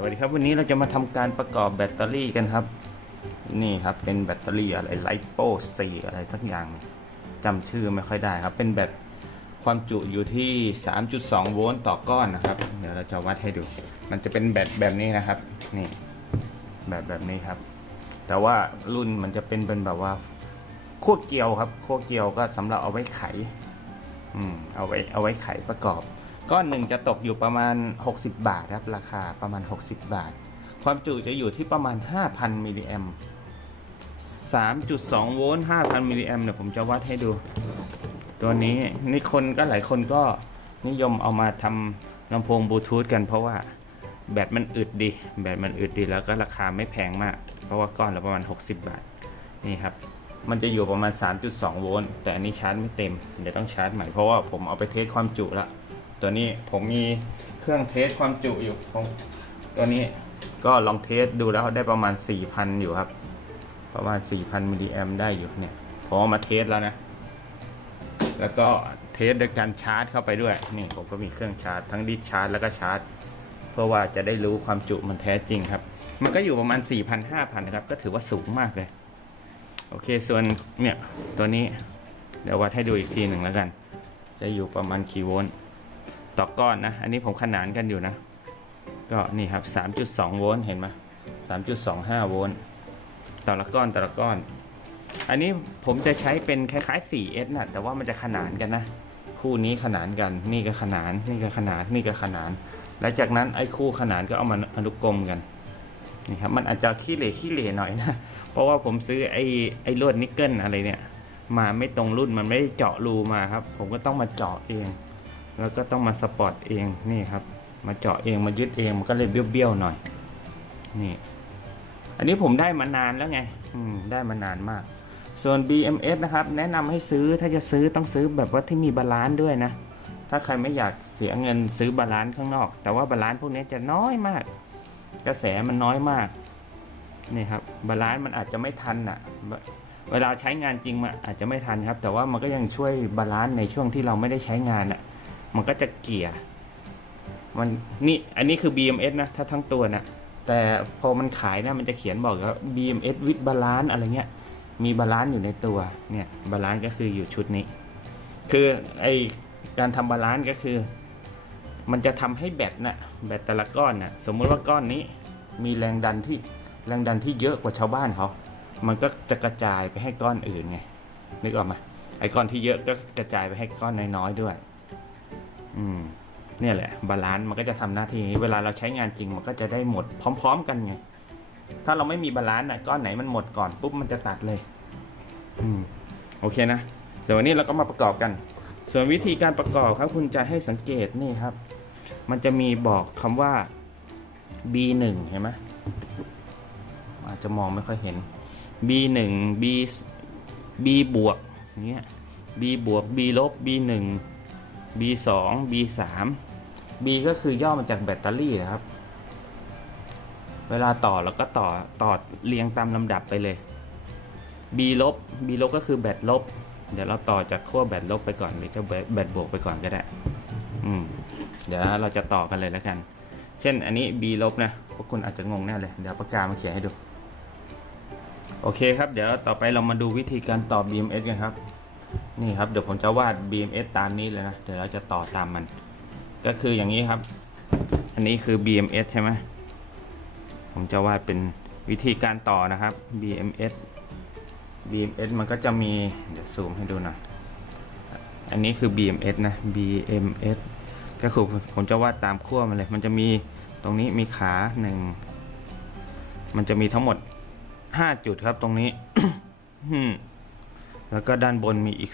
สวัสดีครับวันนี้เราจะมาทำการประกอบแบตเตอรี่กันครับ นี่ครับเป็นแบตเตอรี่อะไรไลโปสี่อะไรสักอย่างจำชื่อไม่ค่อยได้ครับ เป็นแบตความจุอยู่ที่ 3.2 โวลต์ต่อก้อนนะครับ เดี๋ยวเราจะวัดให้ดู มันจะเป็นแบตแบบนี้นะครับ นี่ แบบแบบนี้ครับ แต่ว่ารุ่นมันจะเป็นเป็นแบบว่าขั้วเกลียวครับขั้วเกลียวก็สำหรับเอาไว้ไข อืมเอาไว้เอาไว้ไขประกอบ ก้อนหนึ่งจะตกอยู่ประมาณ 60 บาทครับ ราคาประมาณ 60 บาท ความจุจะอยู่ที่ประมาณ 5,000 มิลลิแอม3.2 โวลต์ 5,000 มิลลิแอมเดี๋ยวผมจะวัดให้ดู ตัวนี้นี่คนก็หลายคนก็นิยมเอามาทำลำโพงบลูทูธกันเพราะว่าแบตมันอึดดี แบตมันอึดดีแล้วก็ราคาไม่แพงมาก เพราะว่าก้อนละประมาณ 60 บาท นี่ครับ มันจะอยู่ประมาณ 3.2 โวลต์ แต่อันนี้ชาร์จไม่เต็ม เดี๋ยวต้องชาร์จใหม่ เพราะว่าผมเอาไปเทสความจุละ ตัวนี้ผมมีเครื่องเทสความจุอยู่ของตัวนี้ก็ลองเทสดูแล้วได้ประมาณ 4,000 อยู่ครับ ประมาณ 4,000มิลลิแอมได้อยู่เนี่ยผมเอมาเทสแล้วนะ แล้วก็เทสโดยการชาร์จเข้าไปด้วย นี่ผมก็มีเครื่องชาร์จ ทั้งดิชาร์จแล้วก็ชาร์จ เพื่อว่าจะได้รู้ความจุมันแท้จริงครับ มันก็อยู่ประมาณ 4,000 5,000นะครับ ก็ถือว่าสูงมากเลย โอเค ส่วนเนี่ยตัวนี้เดี๋ยววัดให้ดูอีกทีหนึ่งแล้วกัน จะอยู่ประมาณกี่โวลต์ ต่อก้อนนะ อันนี้ผมขนานกันอยู่นะ ก็นี่ครับ 3.2 โวลต์เห็นไหม3.25 โวลต์ต่อละก้อนต่อละก้อน อันนี้ผมจะใช้เป็นคล้ายๆ 4S นะแต่ว่ามันจะขนานกันนะ คู่นี้ขนานกัน นี่ก็ขนาน นี่ก็ขนาน นี่ก็ขนานและจากนั้นไอ้คู่ขนานก็เอามาอนุกรมกันนี่ครับมันอาจจะขี้เหร่ขี้เหร่หน่อยนะ เพราะว่าผมซื้อไอ้ไอ้ลวดนิกเกิลอะไรเนี่ย มาไม่ตรงรุ่นมันไม่ได้เจาะรูมาครับ ผมก็ต้องมาเจาะเอง แล้วก็ต้องมาสปอร์ตเองนี่ครับ มาเจาะเองมายึดเองมันก็เลยเบี้ยวๆหน่อย นี่ อันนี้ผมได้มานานแล้วไง อืมได้มานานมาก ส่วน BMS นะครับ แนะนำให้ซื้อถ้าจะซื้อต้องซื้อแบบว่าที่มีบาลานซ์ด้วยนะ ถ้าใครไม่อยากเสียเงินซื้อบาลานซ์ข้างนอก แต่ว่าบาลานซ์พวกนี้จะน้อยมาก กระแสมันน้อยมากนี่ครับบาลานซ์มันอาจจะไม่ทันอะ เวลาใช้งานจริงมันอาจจะไม่ทันครับ แต่ว่ามันก็ยังช่วยบาลานซ์ในช่วงที่เราไม่ได้ใช้งานอะ มันก็จะเกี่ยมันนี่อันนี้คือ BMS นะ ถ้าทั้งตัวนะแต่พอมันขายนะมันจะเขียนบอกว่า BMS with balance อะไรเงี้ย มีบาลานซ์อยู่ในตัวเนี่ยบาลานซ์ก็คืออยู่ชุดนี้ คือไอการทำบาลานซ์ก็คือ มันจะทำให้แบตนะแบตแต่ละก้อนนะสมมติว่าก้อนนี้มีแรงดันที่แรงดันที่เยอะกว่าชาวบ้านเขา มันก็จะกระจายไปให้ก้อนอื่นไงนึกออกไหมไอ้ก้อนที่เยอะก็กระจายไปให้ก้อนน้อยๆด้วย อืมเนี่ยแหละบาลานซ์มันก็จะทำหน้าที่เวลาเราใช้งานจริงมันก็จะได้หมดพร้อม ๆ กันไงถ้าเราไม่มีบาลานซ์นะก้อนไหนมันหมดก่อนปุ๊บมันจะตัดเลย อืมโอเคนะส่วนวันนี้เราก็มาประกอบกัน ส่วนวิธีการประกอบครับคุณจะให้สังเกตนี่ครับ มันจะมีบอกคำว่า B1 เห็นไหมอาจจะมองไม่ค่อยเห็น B1 B B บวกเงี้ย B บวก B ลบ B1 B2 B3 B ก็คือย่อมาจากแบตเตอรี่ครับ เวลาต่อเราก็ต่อต่อเรียงตามลำดับไปเลย B ลบ B ลบก็คือแบตลบ เดี๋ยวเราต่อจากขั้วแบตลบไปก่อนหรือจะแบตแบตบวกไปก่อนก็ได้ อืม เดี๋ยวเราจะต่อกันเลยแล้วกัน เช่นอันนี้ B ลบนะพวกคุณอาจจะงงแน่เลย เดี๋ยวปากกามาเขียนให้ดู โอเคครับ เดี๋ยวต่อไปเรามาดูวิธีการต่อ BMS กันครับ นี่ครับเดี๋ยวผมจะวาด BMS ตามนี้เลยนะเดี๋ยวเราจะต่อตามมัน ก็คืออย่างนี้ครับ อันนี้คือ BMS ใช่ไหมผมจะวาดเป็นวิธีการต่อนะครับ BMS BMS มันก็จะมีเดี๋ยวซูมให้ดูหน่อยอันนี้คือ BMS นะ BMS ก็คือผมจะวาดตามขั้วมันเลย มันจะมีตรงนี้มีขาหนึ่งมันจะมีทั้งหมด5จุดครับตรงนี้ แล้วก็ด้านบนมีอีก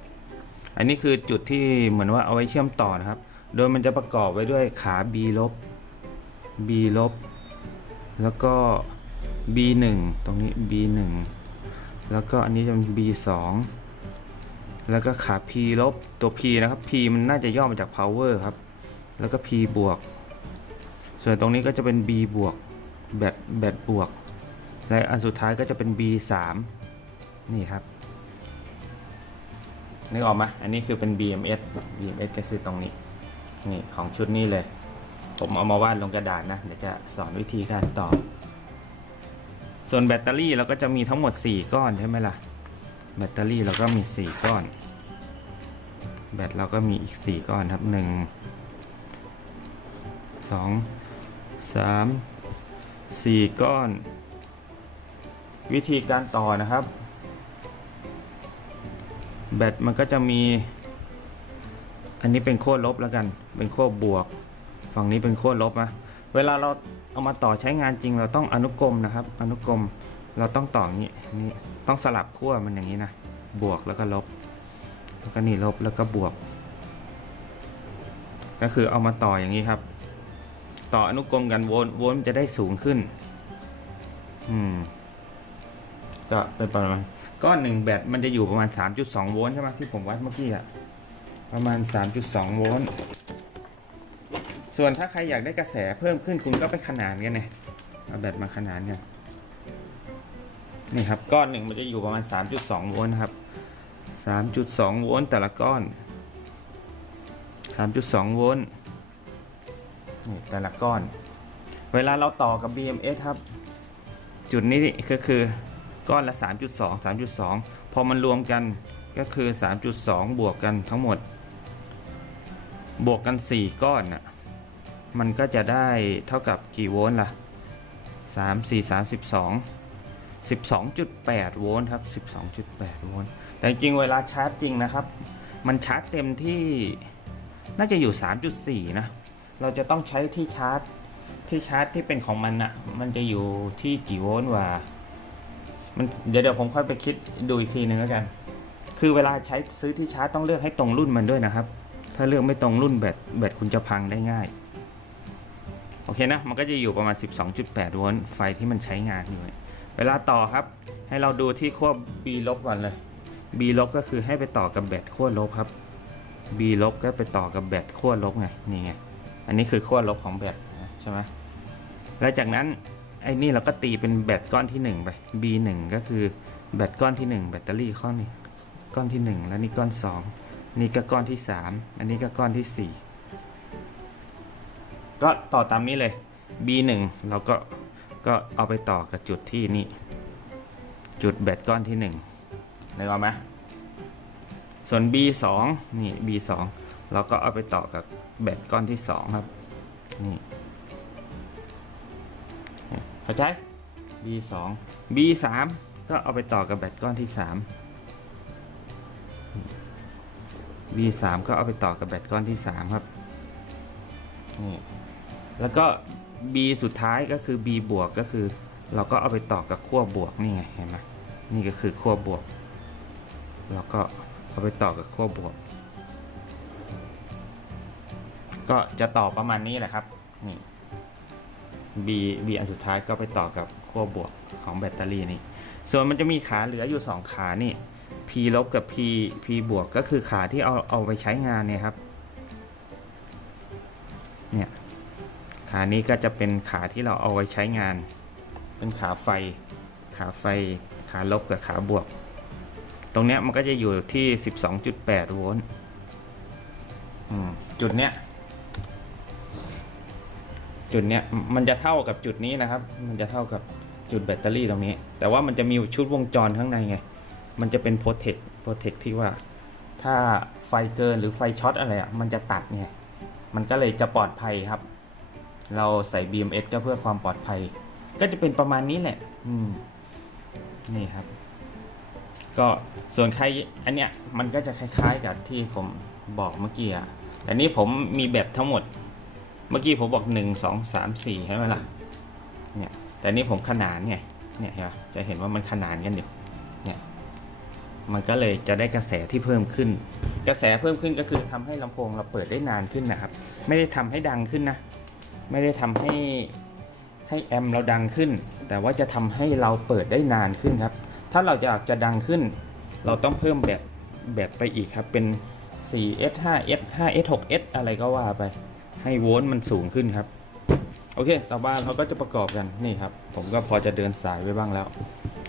2 อันนี้คือจุดที่เหมือนว่าเอาไว้เชื่อมต่อนะครับ โดยมันจะประกอบไว้ด้วยขา B ลบ B ลบ แล้วก็ B1 ตรงนี้ B1 แล้วก็อันนี้จะเป็น B2 แล้วก็ขา P ลบ ตัว P นะครับ P มันน่าจะย่อมาจาก power ครับ แล้วก็ P บวก ส่วนตรงนี้ก็จะเป็น B บวก แบต แบตบวก และอันสุดท้ายก็จะเป็น B3 นี่ครับ นึกออกไหมอันนี้คือเป็น BMS BMS ก็คือตรงนี้ นี่ของชุดนี้เลย ผมเอามาวาดลงกระดาษนะ เดี๋ยวจะสอนวิธีการต่อ ส่วนแบตเตอรี่เราก็จะมีทั้งหมด 4 ก้อนใช่ไหมล่ะ แบตเตอรี่เราก็มี 4 ก้อน แบตเราก็มีอีก 4 ก้อนครับ 1 2 3 4 ก้อน วิธีการต่อนะครับ แบตมันก็จะมี อันนี้เป็นขั้วลบแล้วกัน เป็นขั้วบวก ฝั่งนี้เป็นขั้วลบนะเวลาเราเอามาต่อใช้งานจริงเราต้องอนุกรมนะครับ อนุกรมเราต้องต่ออย่างนี้นี่ต้องสลับขั้วมันอย่างนี้นะ บวกแล้วก็ลบ แล้วก็นี่ลบแล้วก็บวก ก็คือเอามาต่ออย่างนี้ครับ ต่ออนุกรมกันโวลต์โวลต์จะได้สูงขึ้น อืม ก็เป็นประมาณ ก้อนหนึ่งแบตมันจะอยู่ประมาณ 3.2 โวลต์ใช่ไหมที่ผมวัดเมื่อกี้อะประมาณ 3.2 โวลต์ส่วนถ้าใครอยากได้กระแสเพิ่มขึ้นคุณก็ไปขนานกันเนี่ยเอาแบตมาขนานกันนี่ครับก้อนหนึ่งมันจะอยู่ประมาณ 3.2 โวลต์นะครับ 3.2 โวลต์แต่ละก้อน 3.2 โวลต์นี่แต่ละก้อน เวลาเราต่อกับ BMS ครับ จุดนี้ก็คือ ก้อนละ 3.2 3.2 พอมันรวมกันก็คือ 3.2 บวกกันทั้งหมด บวกกัน 4 ก้อนน่ะมันก็จะได้เท่ากับกี่โวลต์ล่ะ 3 4 32 12.8 โวลต์ครับ 12.8 โวลต์ แต่จริงเวลาชาร์จจริงนะครับ มันชาร์จเต็มที่น่าจะอยู่ 3.4 นะ เราจะต้องใช้ที่ชาร์จที่ชาร์จที่เป็นของมันอะมันจะอยู่ที่กี่โวลต์วะ มันเดี๋ยวเดี๋ยวผมค่อยไปคิดดูอีกทีหนึ่งแล้วกัน คือเวลาใช้ซื้อที่ชาร์จต้องเลือกให้ตรงรุ่นมันด้วยนะครับ ถ้าเลือกไม่ตรงรุ่นแบตแบตคุณจะพังได้ง่าย โอเคนะ มันก็จะอยู่ประมาณ 12.8 โวลต์ไฟที่มันใช้งานอยู่เวลาต่อครับ ให้เราดูที่ขั้ว B ลบก่อนเลย B ลบก็คือให้ไปต่อกับแบตขั้วลบครับ B ลบก็ไปต่อกับแบตขั้วลบไง นี่ไง อันนี้คือขั้วลบของแบตใช่ไหมแล้วจากนั้น อ้นี่เราก็ตีเป็นแบตก้อนที่ 1 ไป B 1 ก็คือแบตก้อนที่ 1 แบตเตอรี่ข้อนี้ก้อนที่ 1 แล้วนี่ก้อน 2 นี่ก็ก้อนที่ 3 อันนี้ก็ก้อนที่ 4 ก็ต่อตามนี้เลย B 1 เราก็ก็เอาไปต่อกับจุดที่นี่ จุดแบตก้อนที่1นึกออกไหมส่วน B 2 นี่ B 2 เราก็เอาไปต่อกับแบตก้อนที่ 2 ครับ นี่ เข้าใจ B 2 B 3 ก็เอาไปต่อกับแบตก้อนที่ 3 B 3 ก็เอาไปต่อกับแบตก้อนที่ 3 ครับนี่แล้วก็ B สุดท้ายก็คือ B บวกก็คือ เราก็เอาไปต่อกับขั้วบวกนี่ไงเห็นไหมนี่ก็คือขั้วบวก เราก็เอาไปต่อกับขั้วบวก ก็จะต่อประมาณนี้แหละครับนี่ B B อันสุดท้ายก็ไปต่อกับขั้วบวกของแบตเตอรี่นี่ ส่วนมันจะมีขาเหลืออยู่ 2 ขานี่ P ลบกับ P P บวกก็คือขาที่เอาเอาไปใช้งานเนี่ยครับ เนี่ย ขานี้ก็จะเป็นขาที่เราเอาไว้ใช้งาน เป็นขาไฟ ขาไฟ ขาลบกับขาบวก ตรงเนี้ยมันก็จะอยู่ที่ 12.8 โวลต์จุดเนี้ย จุดเนี้ยมันจะเท่ากับจุดนี้นะครับ มันจะเท่ากับจุดแบตเตอรี่ตรงนี้ แต่ว่ามันจะมีชุดวงจรข้างในไง มันจะเป็นโปรเทคโปรเทคที่ว่าถ้าไฟเกินหรือไฟช็อตอะไรอะมันจะตัดไงมันก็เลยจะปลอดภัยครับ เราใส่ BMS ก็เพื่อความปลอดภัย ก็จะเป็นประมาณนี้แหละ อืมนี่ครับ ก็ส่วนใครอันเนี้ยมันก็จะคล้ายๆกับที่ผมบอกเมื่อกี้อะแต่นี่ผมมีแบตทั้งหมด เมื่อกี้ผมบอกหนึ่งสองสามสี่ใช่ไหมล่ะเนี่ยแต่นี่ผมขนานไงเนี่ยเห็นจะเห็นว่ามันขนานกันอยู่เนี่ยมันก็เลยจะได้กระแสที่เพิ่มขึ้น กระแสเพิ่มขึ้นก็คือทำให้ลำโพงเราเปิดได้นานขึ้นนะครับ ไม่ได้ทำให้ดังขึ้นนะไม่ได้ทำให้ให้แอมเราดังขึ้น แต่ว่าจะทำให้เราเปิดได้นานขึ้นครับ ถ้าเราอยากจะดังขึ้น เราต้องเพิ่มแบตแบตไปอีกครับเป็น 4S 5S 5S 6S อะไรก็ว่าไป ให้โวลต์มันสูงขึ้นครับ โอเค ต่อมาเราก็จะประกอบกันนี่ครับ ผมก็พอจะเดินสายไว้บ้างแล้ว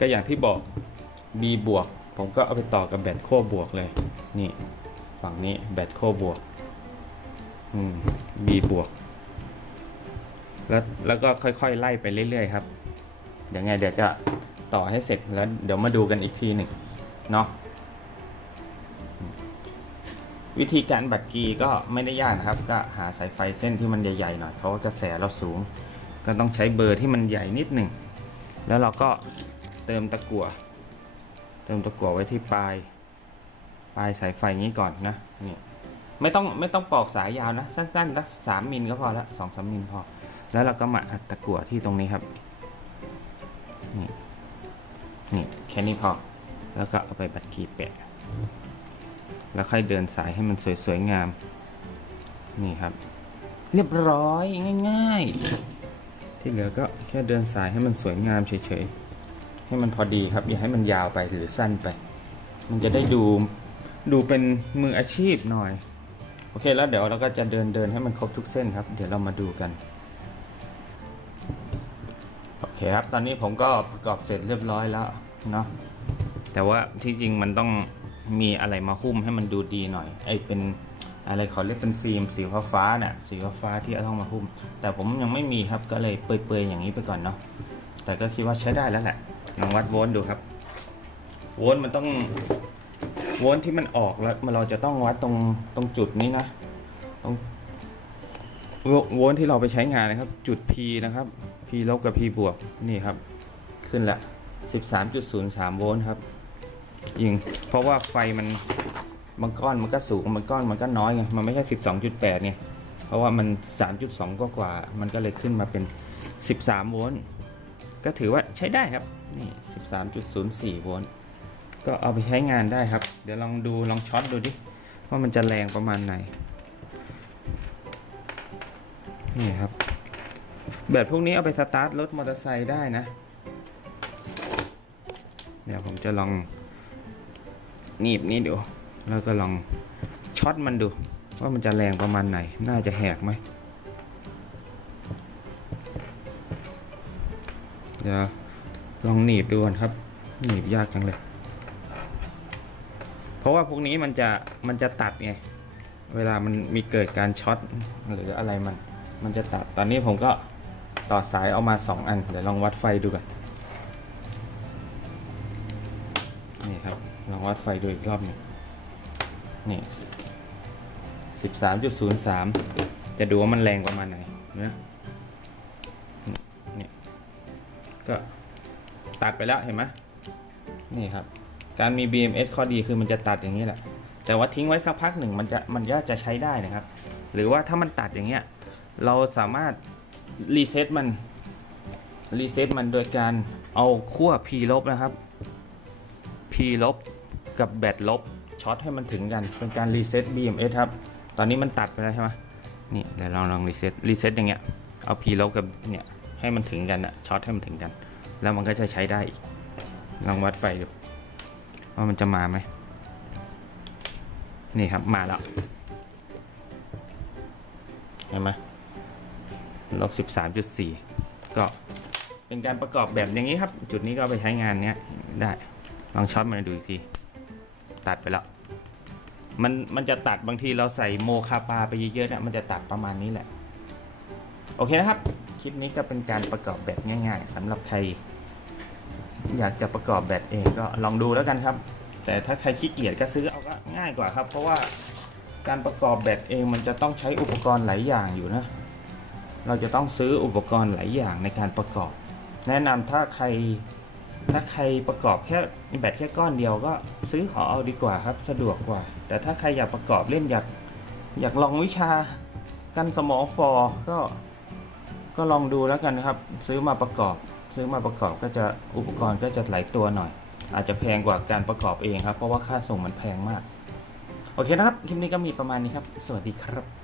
ก็อย่างที่บอก B บวก ผมก็เอาไปต่อกับแบตขั้วบวกเลย นี่ ฝั่งนี้แบตขั้วบวก อืม B บวก แล้วแล้วก็ค่อยๆ ไล่ไปเรื่อยๆครับ เดี๋ยวไงเดี๋ยวจะต่อให้เสร็จแล้วเดี๋ยวมาดูกันอีกทีหนึ่งเนาะ วิธีการบัดกีก็ไม่ได้ยากนะครับ ก็หาสายไฟเส้นที่มันใหญ่ๆหน่อยเพราะว่ากระแสเราสูง ก็ต้องใช้เบอร์ที่มันใหญ่นิดหนึ่งแล้วเราก็เติมตะกั่วเติมตะกั่วไว้ที่ปลายปลายสายไฟนี้ก่อนนะนี่ไม่ต้องไม่ต้องปอกสายยาวนะ สั้นๆสักสามมิลก็พอละสองสามมิลพอ แล้วเราก็มาอัดตะกั่วที่ตรงนี้ครับนี่นี่แค่นี้พอ แล้วก็เอาไปบัดขีแปะ แล้วค่อยเดินสายให้มันสวยๆงาม นี่ครับ เรียบร้อยง่าย ๆ ที่เหลือก็แค่เดินสายให้มันสวยงามเฉยๆให้มันพอดีครับ อย่าให้มันยาวไปหรือสั้นไป มันจะได้ดูดูเป็นมืออาชีพหน่อย โอเคแล้วเดี๋ยวเราก็จะเดินเดินให้มันครบทุกเส้นครับ เดี๋ยวเรามาดูกันโอเคครับ ตอนนี้ผมก็ประกอบเสร็จเรียบร้อยแล้วเนาะแต่ว่าที่จริงมันต้อง มีอะไรมาหุ้มให้มันดูดีหน่อย ไอ้เป็นอะไรเขาเรียกเป็นฟิล์มสีฟ้าฟ้าๆเนี่ยสีฟ้าฟ้าที่เอาต้องมาหุ้ม แต่ผมยังไม่มีครับก็เลยเปื่อยๆอย่างนี้ไปก่อนเนาะแต่ก็คิดว่าใช้ได้แล้วแหละลองวัดโวลต์ดูครับ โวลต์มันต้องโวลต์ที่มันออกแล้วมันเราจะต้องวัดตรงตรงจุดนี้นะตรงโวโวลต์ที่เราไปใช้งานนะครับ จุด P นะครับ P ลบกับ P บวกนี่ครับ ขึ้นละ13.03 โวลต์ครับ ยิง เพราะว่าไฟมันบางก้อนมันก็สูงบางก้อนมันก็น้อยไงมันไม่ใช่12.8ไงเพราะว่ามัน3.2กว่ากว่า มันก็เลยขึ้นมาเป็น13โวลต์ก็ถือว่าใช้ได้ครับนี่13.04โวลต์ก็เอาไปใช้งานได้ครับ เดี๋ยวลองดูลองช็อตดูดิว่ามันจะแรงประมาณไหนนี่ครับแบบพวกนี้เอาไปสตาร์ทรถมอเตอร์ไซค์ได้นะ เดี๋ยวผมจะลอง หนีบนี้ดูแล้วก็ลองช็อตมันดู ว่ามันจะแรงประมาณไหน น่าจะแหกไหมเดี๋ยวลองหนีบดูก่อนครับ หนีบยากจังเลย เพราะว่าพวกนี้มันจะมันจะตัดไง เวลามันมีเกิดการช็อตหรืออะไรมัน มันจะตัด ตอนนี้ผมก็ต่อสายเอามา 2 อัน เดี๋ยวลองวัดไฟดูกันนี่ครับ ลองวัดไฟดูอีกรอบหนึ่งนี่สิบสามจุดศูนย์สามจะดูว่ามันแรงประมาณไหนนะนี่ก็ตัดไปแล้วเห็นไหมนี่ครับ การมี BMS ข้อดีคือมันจะตัดอย่างนี้แหละ แต่ว่าทิ้งไว้สักพักหนึ่งมันจะมันก็จะใช้ได้นะครับ หรือว่าถ้ามันตัดอย่างเงี้ย เราสามารถรีเซ็ตมันรีเซ็ตมันโดยการเอาขั้ว P ลบนะครับ P ลบกับแบตลบช็อตให้มันถึงกัน เป็นการรีเซ็ต BMS ครับ ตอนนี้มันตัดไปแล้วใช่ไหมนี่เดี๋ยวลองลองรีเซ็ตรีเซ็ตอย่างเงี้ยเอา P ลบกับเนี่ยให้มันถึงกันอะช็อตให้มันถึงกัน แล้วมันก็จะใช้ได้อีกลองวัดไฟดูว่ามันจะมาไหมนี่ครับมาแล้วเห็นไหมลบสิบสามจุดสี่ก็เป็นการประกอบแบบอย่างนี้ครับ จุดนี้ก็ไปใช้งานเนี้ยได้ ลองช็อตมันดูอีกที ตัดไปแล้วมันมันจะตัดบางทีเราใส่โมคาปาไปเยอะๆเนี่ยมันจะตัดประมาณนี้แหละ โอเคนะครับ คลิปนี้ก็เป็นการประกอบแบบง่าย ๆสำหรับใคร อยากจะประกอบแบบเองก็ลองดูแล้วกันครับ แต่ถ้าใครขี้เกียจก็ซื้อเอาก็ง่ายกว่าครับ เพราะว่าการประกอบแบตเองมันจะต้องใช้อุปกรณ์หลายอย่างอยู่นะ เราจะต้องซื้ออุปกรณ์หลายอย่างในการประกอบ แนะนำถ้าใคร ถ้าใครประกอบแค่แบตแค่ก้อนเดียวก็ซื้อขอเอาดีกว่าครับ สะดวกกว่า แต่ถ้าใครอยากประกอบเล่นอยากอยากลองวิชากันสมองฟอก็ก็ลองดูแล้วกันนะครับ ซื้อมาประกอบ ซื้อมาประกอบก็จะอุปกรณ์ก็จะหลายตัวหน่อย อาจจะแพงกว่าการประกอบเองครับ เพราะว่าค่าส่งมันแพงมาก โอเคนะครับ คลิปนี้ก็มีประมาณนี้ครับ สวัสดีครับ